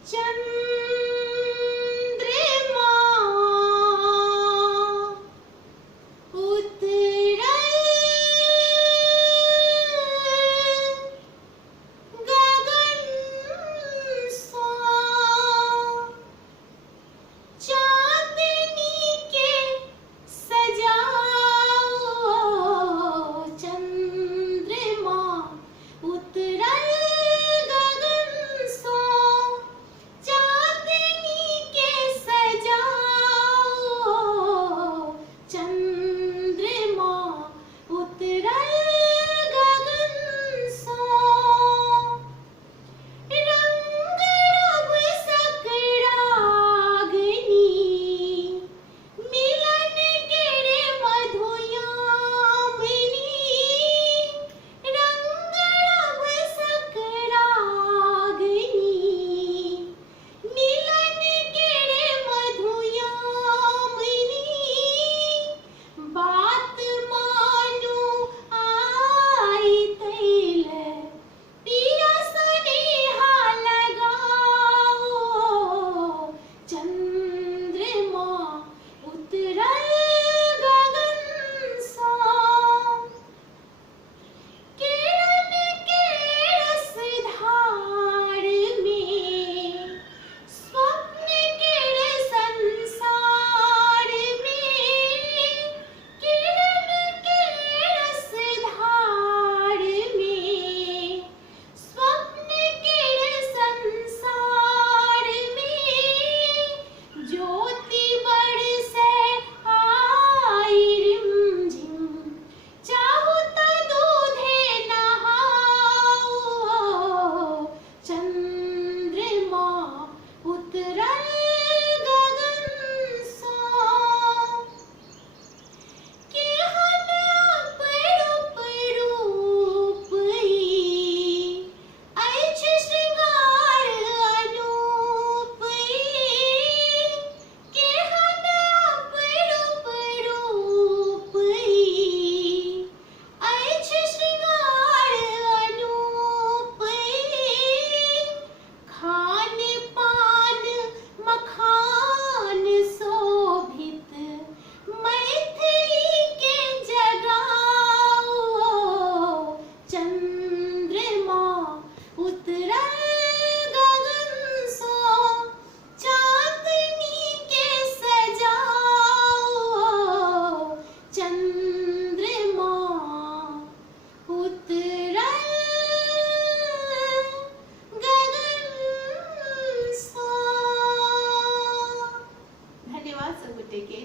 चंद्रमा उतरल गगन सा, चांदनी के सजाओ। चंद्रमा उतरल गगन सा, चांदनी के सजाओ। चंद्रमा उतरल गगन सा, रंग रब सकरागनी, मिलन केरे मधुयामिनी। रंग रब सकरागनी, मिलन केरे मधुयामिनी। बात मानू आई तैल, पिया सनेहा लगाओ। चंद्रमा उतरल गगन सा, किरण के रस धार में, स्वप्न केरे संसार में। किरण के रस धार में, स्वप्न केरे संसार में। ज्योति बरसे आई रिमझिम, चाहू त दूधे नहाओ। चंद्रमा उतरल गगन सा, केहन अपरूप रूप ई, अछि श्रृंगार अनूप ई। केहन अपरूप रूप ई, अछि श्रृंगार अनूप ई। खान पान मखान शोभित, मैथिली के जगाओ। चंद्रमा उतरल गगन सा, चांदनी के सजाओ। चंद्रमा उतरल गगन सा। धन्यवाद सब के।